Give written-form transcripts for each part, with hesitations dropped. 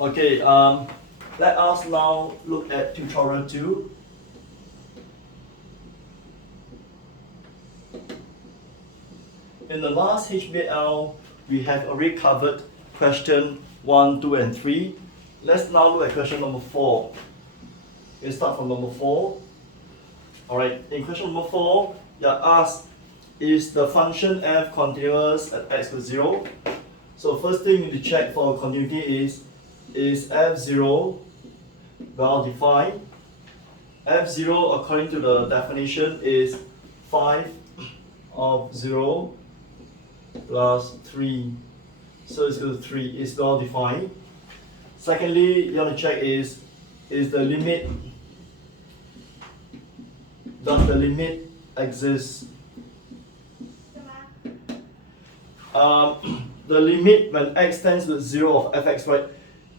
Okay, let us now look at tutorial 2. In the last HBL, we have already covered question 1, 2, and 3. Let's now look at question number 4. We'll start from number 4. Alright, in question number 4, you're asked, is the function f continuous at x equals 0? So first thing you need to check for continuity is f0 well defined? f0 according to the definition is 5 of 0 plus 3. So it's equal to 3. It's well defined. Secondly, you want to check is the limit, does the limit exist? The limit when x tends to 0 of fx, right?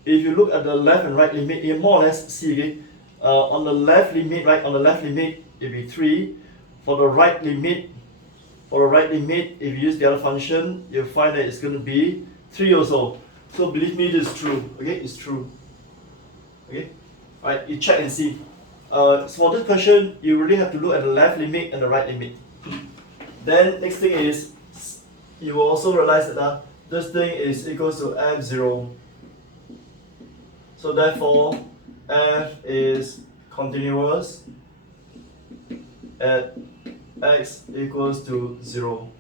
If you look at the left and right limit, you more or less see again. On the left limit, right? On the left limit, it'll be 3. For the right limit, if you use the other function, you'll find that it's going to be 3 also. So believe me, this is true. Okay, it's true. Okay, alright, you check and see. So for this question, you really have to look at the left limit and the right limit. Then next thing is, you will also realize that this thing is equals to f0. So therefore, f is continuous at x equals to 0.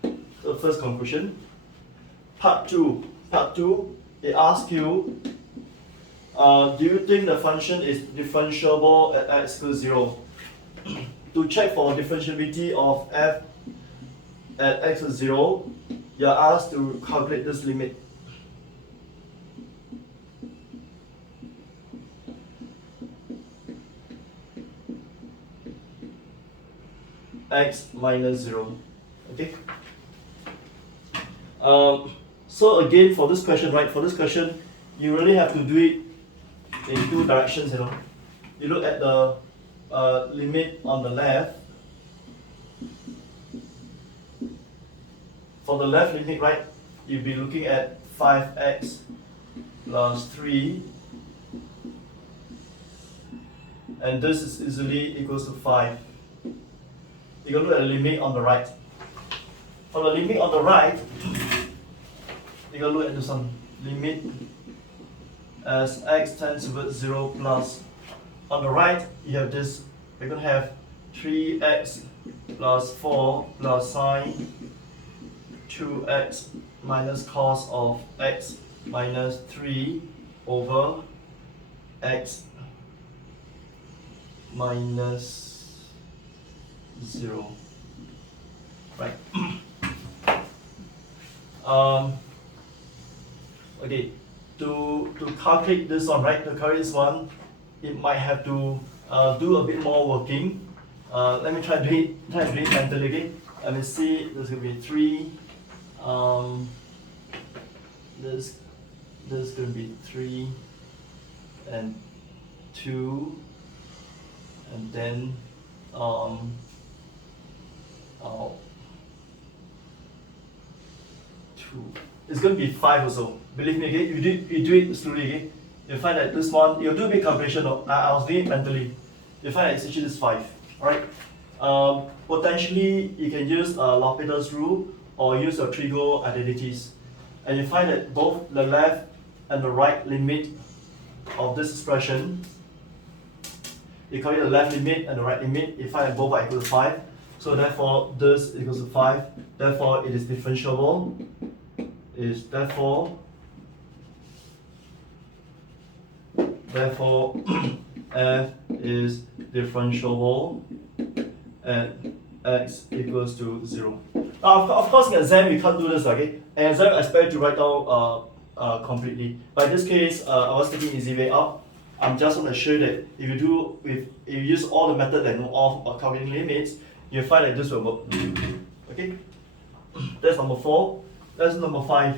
So first conclusion. Part 2, it asks you, do you think the function is differentiable at x equals 0? To check for differentiability of f at x equals 0, you are asked to calculate this limit. X minus 0. Okay. So again, for this question, right? For this question, you really have to do it in two directions. You know, you look at the limit on the left. For the left limit, right, you'll be looking at 5x plus 3, and this is easily equals to 5. You can look at the limit on the right. For the limit on the right, you can look at this one. Limit as x tends towards 0 plus. On the right, you have this. You're going to have 3x plus 4 plus sine 2x minus cos of x minus 3 over x minus 0. Right. Okay, to calculate this one, right? To calculate this one, it might have to do a bit more working. Let me try to do it mentally again. Let me see. This will be 3. This is going to be 3 and 2, and then 2. It's going to be 5 also. Believe me, okay? You do it slowly, okay? You'll find that this one, you'll do a big calculation. I was doing it mentally. You'll find that it's actually 5. Alright? Potentially, you can use L'Hopital's rule or use your trigo identities. And you find that both the left and the right limit of this expression, you call it the left limit and the right limit, you find that both are equal to 5. So therefore, this equals to 5. Therefore, it is differentiable. Therefore, f is differentiable at x equals to 0. Now, of course, in exam you can't do this, okay? In exam, I expect you to write down completely. But in this case, I was taking easy way out. I'm just want to show you that if you use all the method that know of calculating limits, you find that this will work. Okay? That's number 4. That's number 5.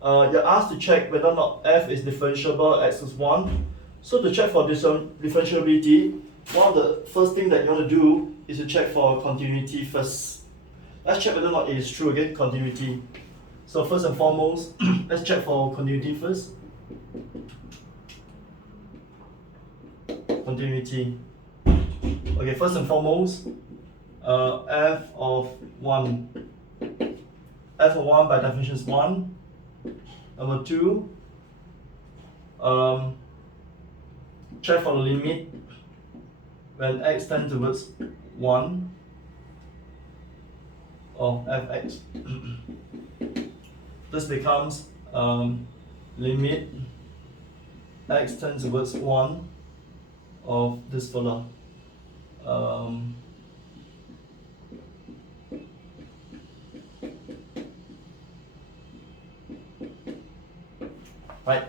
You're asked to check whether or not f is differentiable at x equals 1. So to check for this differentiability, one of the first thing that you want to do is to check for continuity first. Let's check whether or not it is true again, continuity. So first and foremost, let's check for continuity first. Continuity. Okay, first and foremost, f of 1. F of 1 by definition is 1. Number 2, check for the limit when x tends towards 1 of fx. This becomes limit x tends towards 1 of this fellow. Right.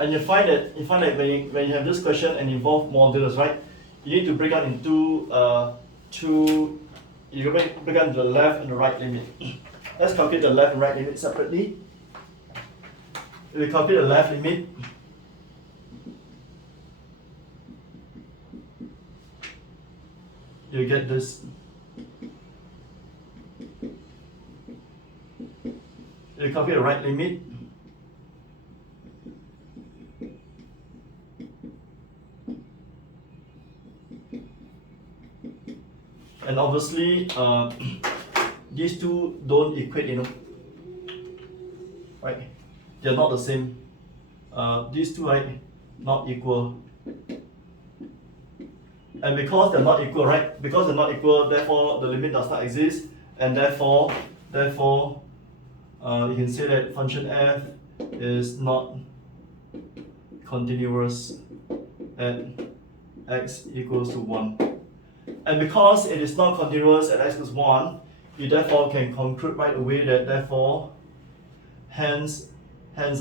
And you find that when you have this question and involve modulus, right, you need to break out into you break out into the left and the right limit. Let's calculate the left and right limit separately. If we calculate the left limit, you get this. If you calculate the right limit, and obviously these two don't equate, right? They're not the same. These two, right, not equal. And because they're not equal, right? Because they're not equal, therefore the limit does not exist, and therefore you can say that function f is not continuous at x equals to 1. And because it is not continuous at x equals 1, you therefore can conclude right away that therefore hence f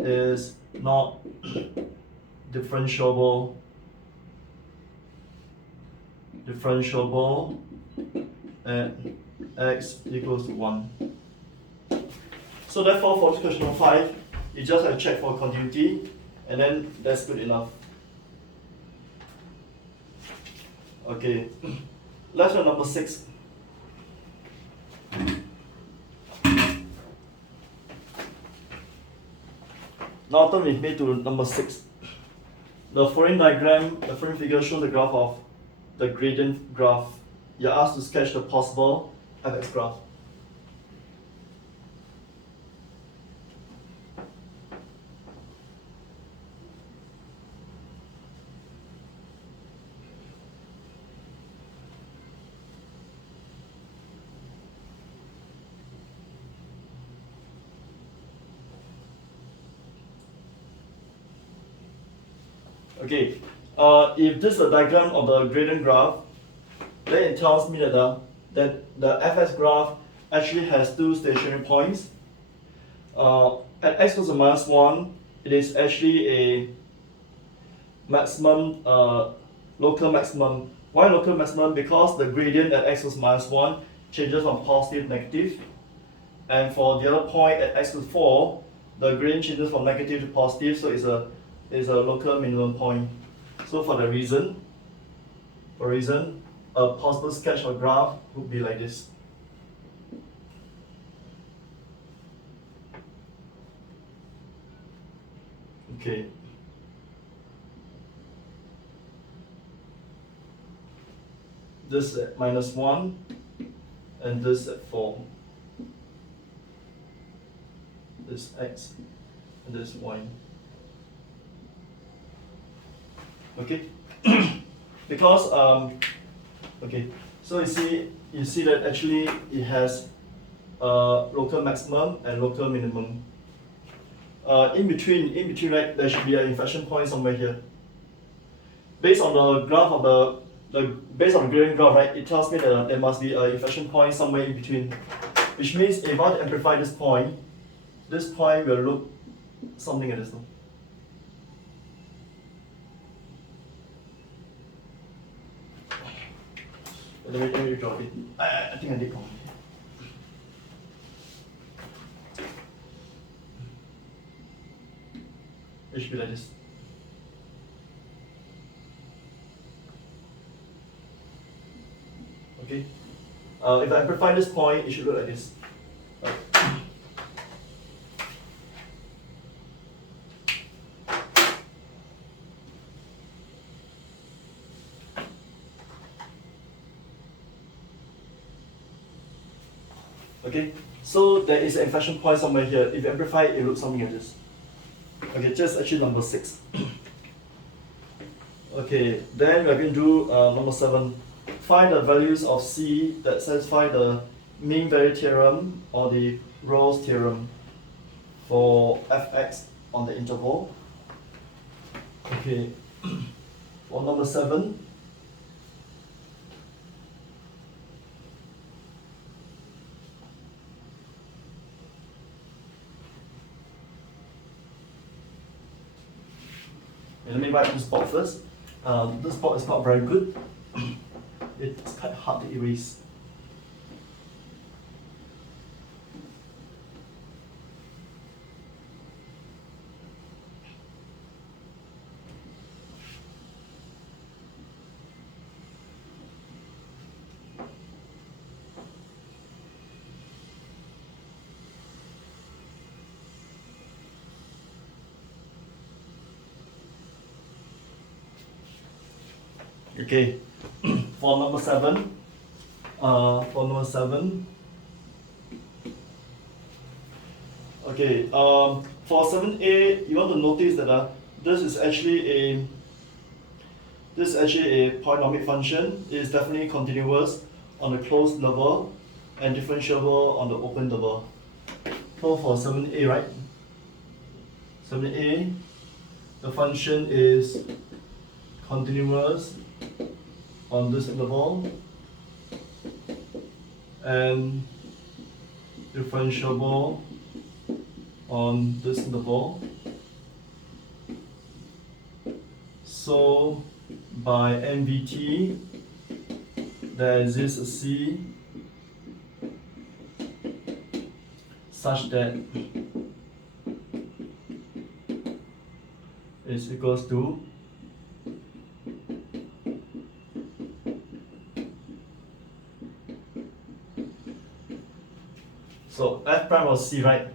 is not differentiable at x equals to 1. So therefore for question number 5, you just have to check for continuity, and then that's good enough. Okay, let's try number 6. Now turn with me to number 6. The following diagram, the following figure shows the graph of the gradient graph. You're asked to sketch the possible fx graph. Okay, if this is a diagram of the gradient graph, then it tells me that the fx graph actually has two stationary points. At x equals to -1, it is actually a maximum, local maximum. Why local maximum? Because the gradient at x equals -1 changes from positive to negative, and for the other point at x equals 4, the gradient changes from negative to positive, so it's a local minimum point. So for reason, a possible sketch of graph would be like this. Okay. This at -1, and this at 4. This x, and this y. Okay, because okay, so you see that actually it has local maximum and local minimum. In between, right, there should be an inflection point somewhere here. Based on the graph of based on the gradient graph, right, it tells me that there must be an inflection point somewhere in between, which means if I want to amplify this point will look something like this. Let me draw it. I think I did wrong. It should be like this. Okay. If I amplify this point, it should look like this. Okay, so there is an inflection point somewhere here. If you amplify it, it looks something like this. Okay, just actually number 6. Okay, then we are going to do number 7. Find the values of C that satisfy the mean value theorem or the Rolle's theorem for fx on the interval. Okay, for number 7, let me write this spot first. This spot is not very good. It's quite hard to erase. Okay, for number 7, okay, for 7a, you want to notice that this is actually a polynomial function. It is definitely continuous on the closed level and differentiable on the open level. So for 7a, right? 7a, the function is continuous on this interval and differentiable on this interval. So by MVT, there exists a C such that is equals to so f prime of C, right?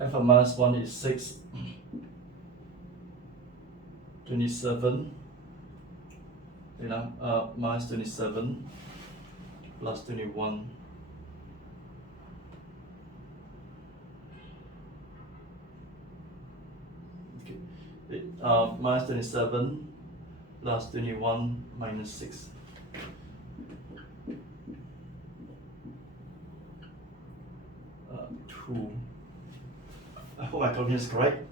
F of minus 1 is 6, 27, minus 27 plus 21. Okay, minus 27 plus 21 minus 6. Two. I hope my calculation is correct.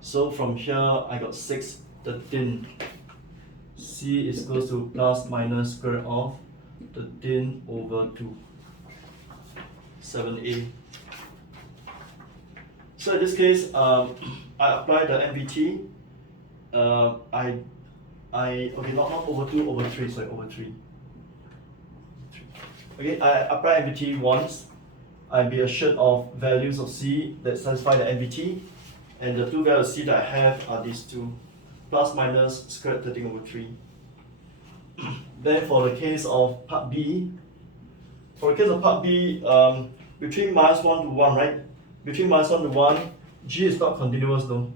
So from here I got 6, 13. C is equals to plus minus square root of 13 over 2. 7a. So in this case, I apply the MVT. Okay, not over 2, over 3, sorry, over 3. Okay, I apply MVT once. I be assured of values of C that satisfy the MVT, and the two values of C that I have are these two, plus minus square root 13 over 3. Then for the case of part B, between minus 1 to 1, right? Between minus 1 to 1, G is not continuous though.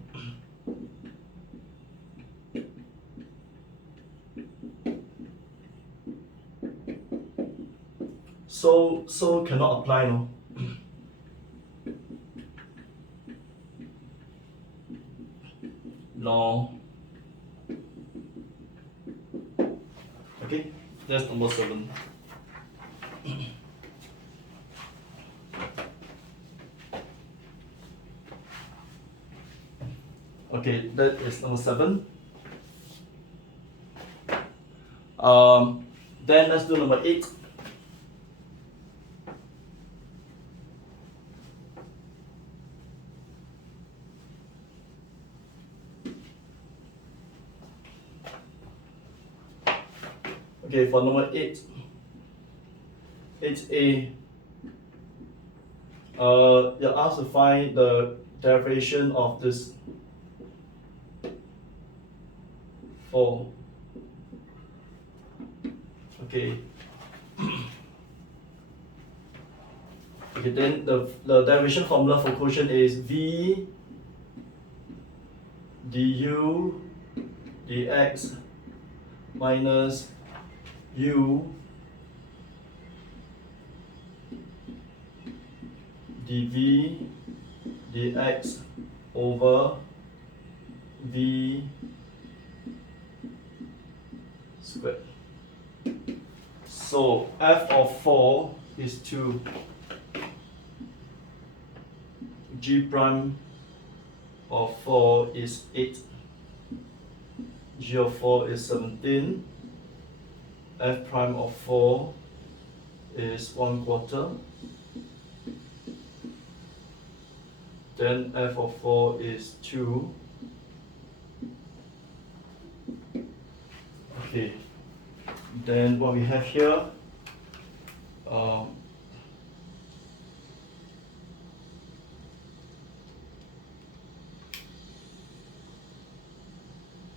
So cannot apply, no? No. Okay, that's number 7. Okay, that is number 7. Then let's do number 8. Okay, for number 8, 8a, you're asked to find the derivation of this 4. Okay. Okay, then the derivation formula for quotient is v du dx minus u dv dx over v squared. So f of 4 is 2. G prime of 4 is 8. G of 4 is 17. F prime of 4 is 1/4. Then f of 4 is 2. Okay. Then what we have here, let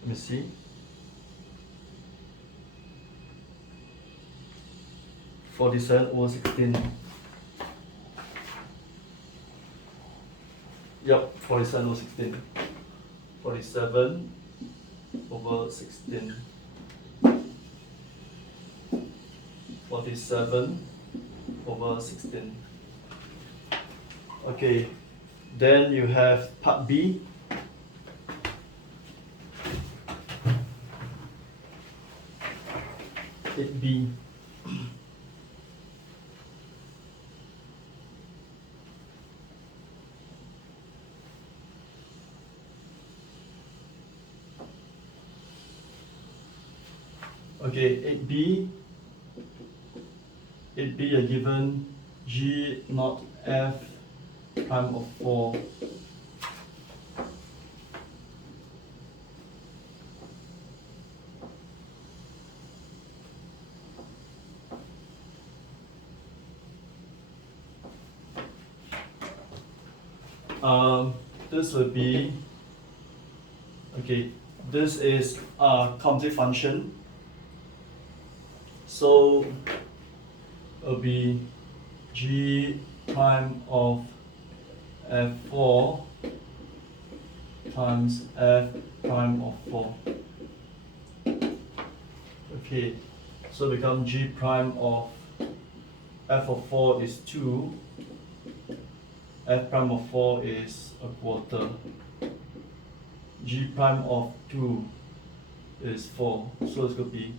me see. (47/16). Yep, 47/16. 47/16. 47/16. Okay, then you have part B. It B. Okay, 8B. 8B are given G naught F prime of 4. This would be, okay, this is a complete function. So it will be G prime of F4 times F prime of 4. Okay, so become G prime of F of 4 is 2. F prime of 4 is 1/4. G prime of 2 is 4. So it's going to be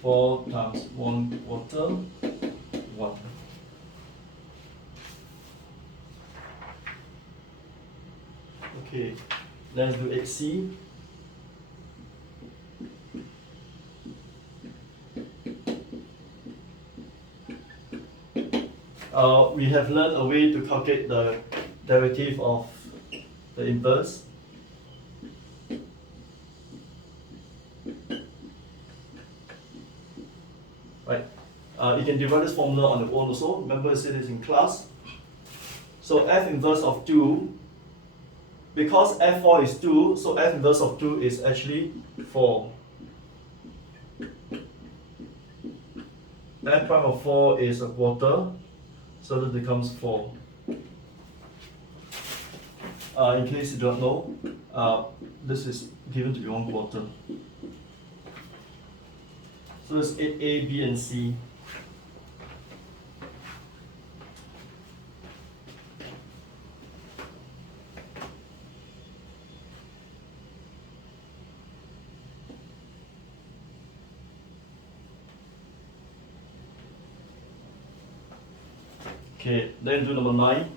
4 times 1/4, 1. Okay, let's do 8C. We have learned a way to calculate the derivative of the inverse. Right. You can derive this formula on your own also. Remember, I said this in class. So f inverse of 2, because f4 is 2, so f inverse of 2 is actually 4. F prime of 4 is 1/4, so that becomes 4. In case you don't know, this is given to be 1/4. So it's 8A, B, and C. Okay, then do number 9.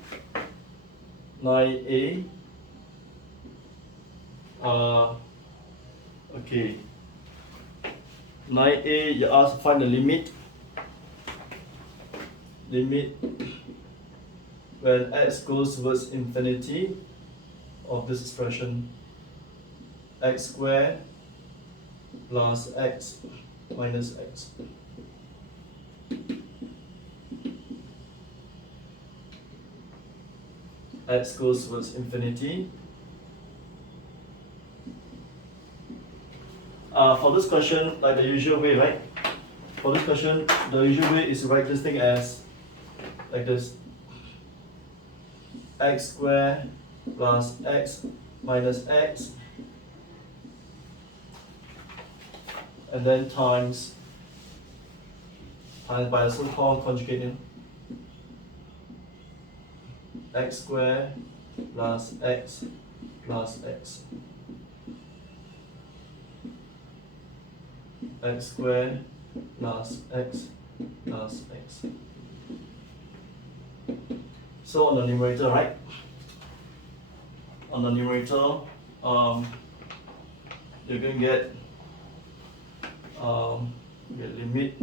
9A. Okay. 9A, you ask to find the limit. Limit when x goes towards infinity of this expression, x squared plus x minus x. x goes towards infinity. For this question, like the usual way, right? For this question, the usual way is to write this thing as like this: x squared plus x minus x, and then times by the so-called conjugating x squared plus x plus x, x squared plus x plus x. So on the numerator, right? On the numerator, you're going to get limit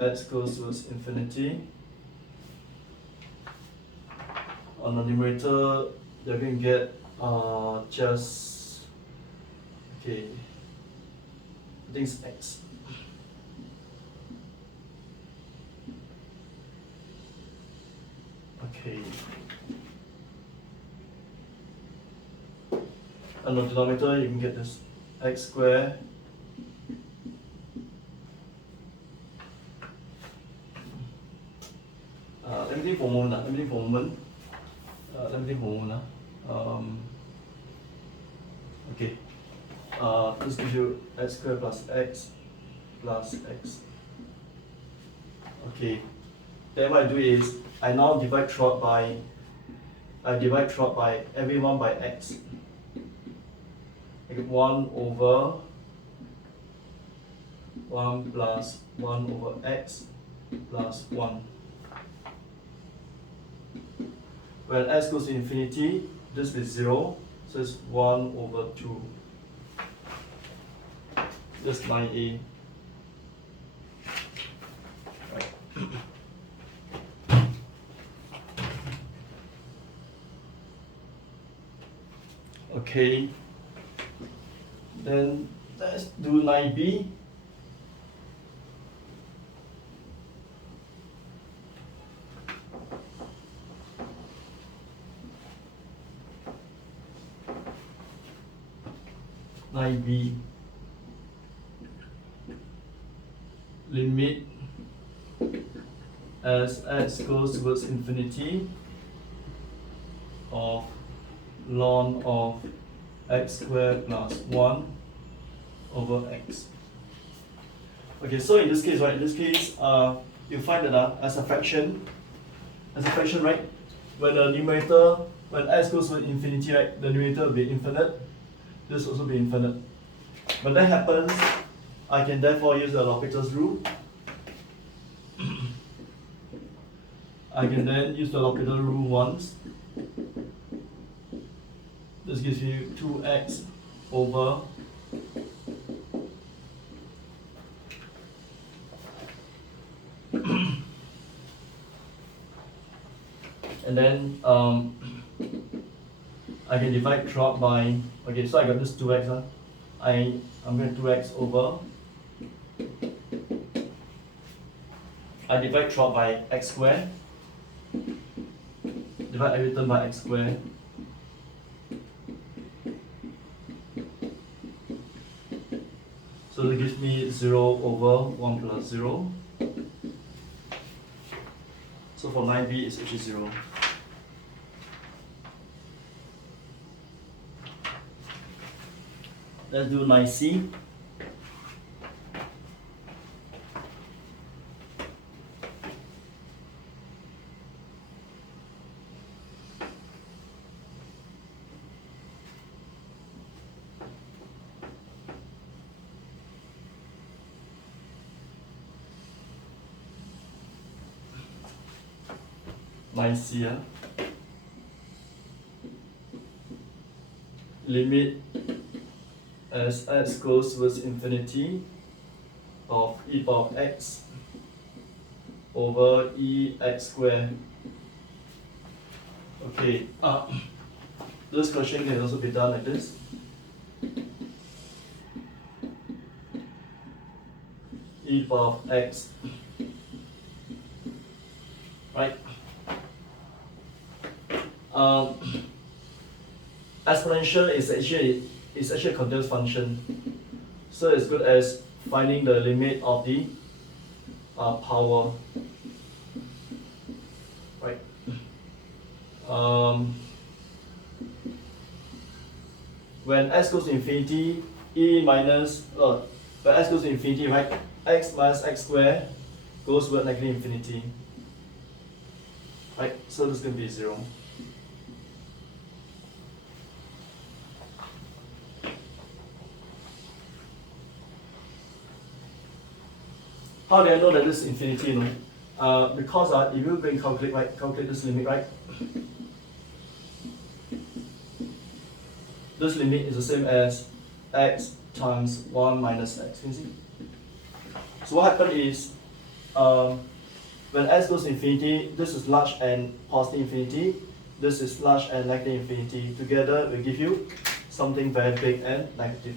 x goes towards infinity. On the numerator, you're going to get just, okay, I think it's x. Okay. On the denominator, you can get this x squared let me think for a moment. Okay. This gives you x squared plus x plus x. Okay. Then what I do is I now divide throughout by everyone by x. I get 1 over 1 plus 1 over x plus 1. When x goes to infinity, this is 0, so it's 1 over 2. Just 9a. Right. Okay. Then let's do 9b. Limit as x goes towards infinity of ln of x squared plus 1 over x. Okay, so in this case, right, you find that as a fraction, right, when the numerator, when x goes to infinity, right, the numerator will be infinite, this will also be infinite. When that happens, I can therefore use the L'Hopital's rule. I can then use the L'Hopital rule once. This gives you 2x over and then I can divide throughout by, okay, so I got this 2x. I'm going to 2x over, I divide throughout by x squared, divide every term by x squared, so that gives me 0 over 1 plus 0. So for 9b, it's actually 0. Let's do 9c. Limit as x goes towards infinity of e power of x over e x squared. Okay, this question can also be done like this. E power of x, right? exponential is actually a continuous function, so it's good as finding the limit of the power, right? When x goes to infinity, when x goes to infinity, right? X minus x squared goes to negative infinity, right? So this is going to be 0. How do I know that this is infinity? Because if you go and calculate this limit, right? This limit is the same as x times 1 minus x. Can you see? So what happens is, when x goes to infinity, this is large and positive infinity. This is large and negative infinity. Together will give you something very big and negative.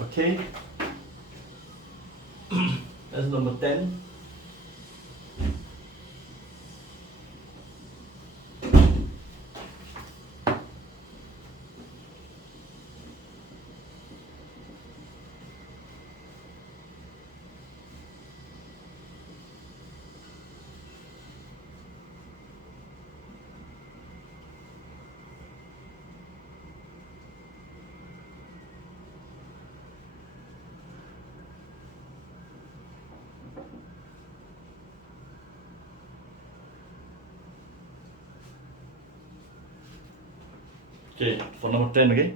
Okay. That's number 10. Okay, for number 10, okay?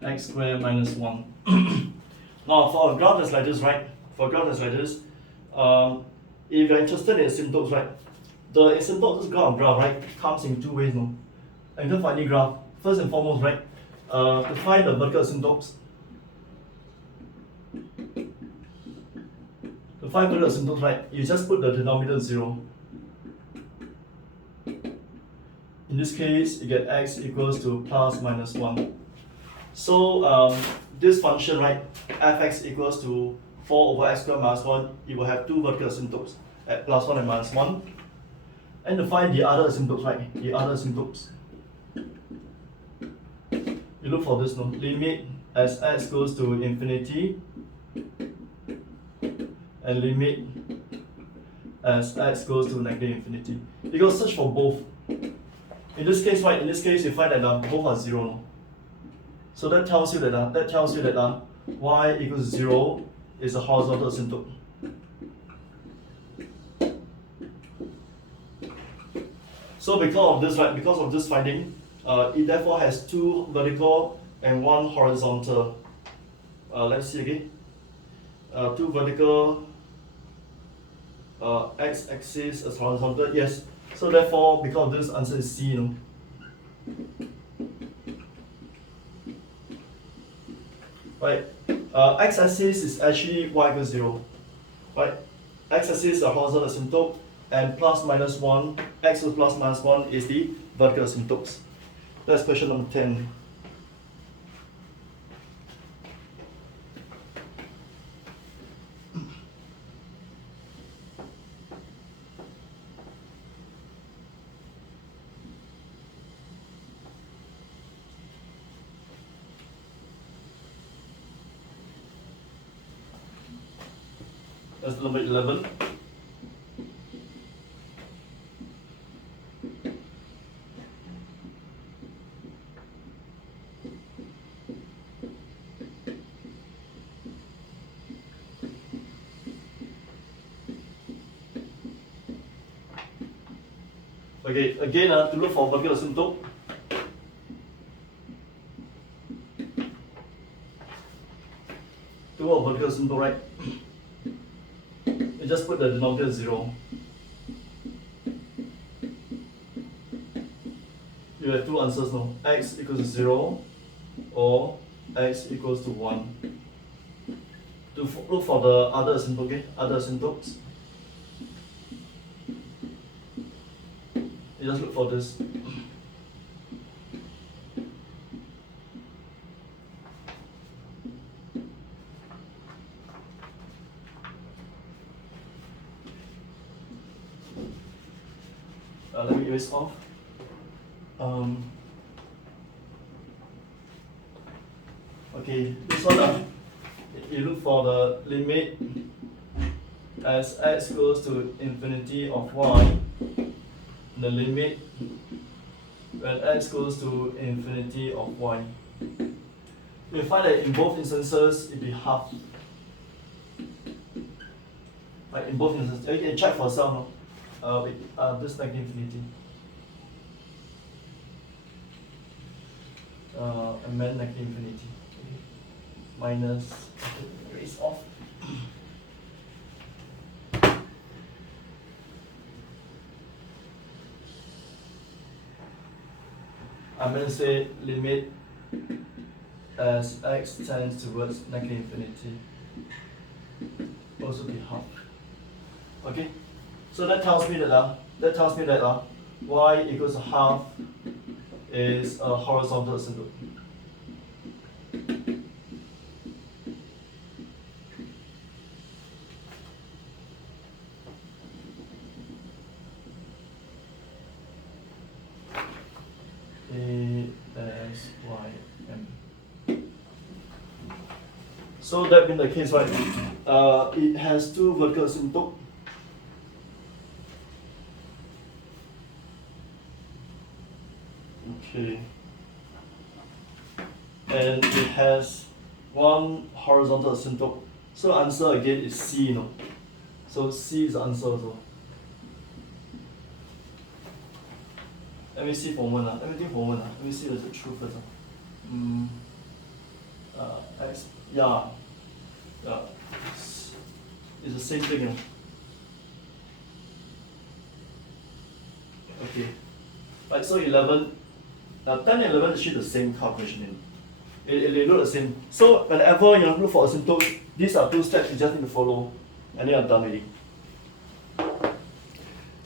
X squared minus 1. Now, for a graph that's like this, right? For a graph that's like this, if you're interested in asymptotes, right? The asymptote of this graph, right, comes in two ways, no? And to find the graph, first and foremost, right? To find the vertical asymptotes, right, you just put the denominator 0. In this case, you get x equals to plus minus 1. So this function, right, fx equals to 4 over x squared minus 1, you will have two vertical asymptotes at plus 1 and minus 1. And to find the other asymptotes, right, the other asymptotes, you look for this, no? Limit as x goes to infinity and limit as x goes to negative infinity. You go search for both. In this case, right, you find that both are 0. No? So that tells you that y equals 0 is a horizontal asymptote. So because of this finding, it therefore has two vertical and one horizontal. Let's see again. Two vertical, x-axis as horizontal. Yes. So therefore, because of this, answer is C. No? Right. X-axis is actually y equals 0. Right. X-axis is a horizontal asymptote, and plus minus 1, x equals plus minus 1 is the vertical asymptotes. That's question number 10. That's number 11. Okay, again, to look for vertical asymptote, to a vertical asymptote, right? You just put the denominator 0. You have two answers now. X equals to 0 or x equals to 1. To look for the other asymptote, okay? Other asymptotes. You just look for this. Let me erase off. Okay, this one, you look for the limit as x goes to infinity of y, the limit when x goes to infinity of y. You find that in both instances it be half. Like in both instances, you can check for yourself. This negative infinity. And then negative infinity. Okay. Minus, erase off. I'm going to say limit as x tends towards negative infinity also be half. Okay, so that tells me that y equals to half is a horizontal asymptote. So that being the case, right? It has two vertical asymptotes. Okay. And it has one horizontal asymptote. So answer again is C, you know. So C is the answer also. Let me see for a moment. Let me think for a moment. Let me see if it's true first. X, yeah. It's the same thing. You know. Okay. Right, so 11, 10 and 11 is actually the same calculation. They look the same. So whenever you look for asymptotes, these are two steps you just need to follow, and then you're done already.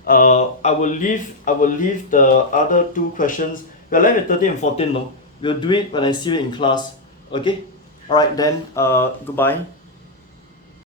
I will leave the other two questions. We're left with 13 and 14 though. We'll do it when I see you in class. Okay? Alright then, goodbye.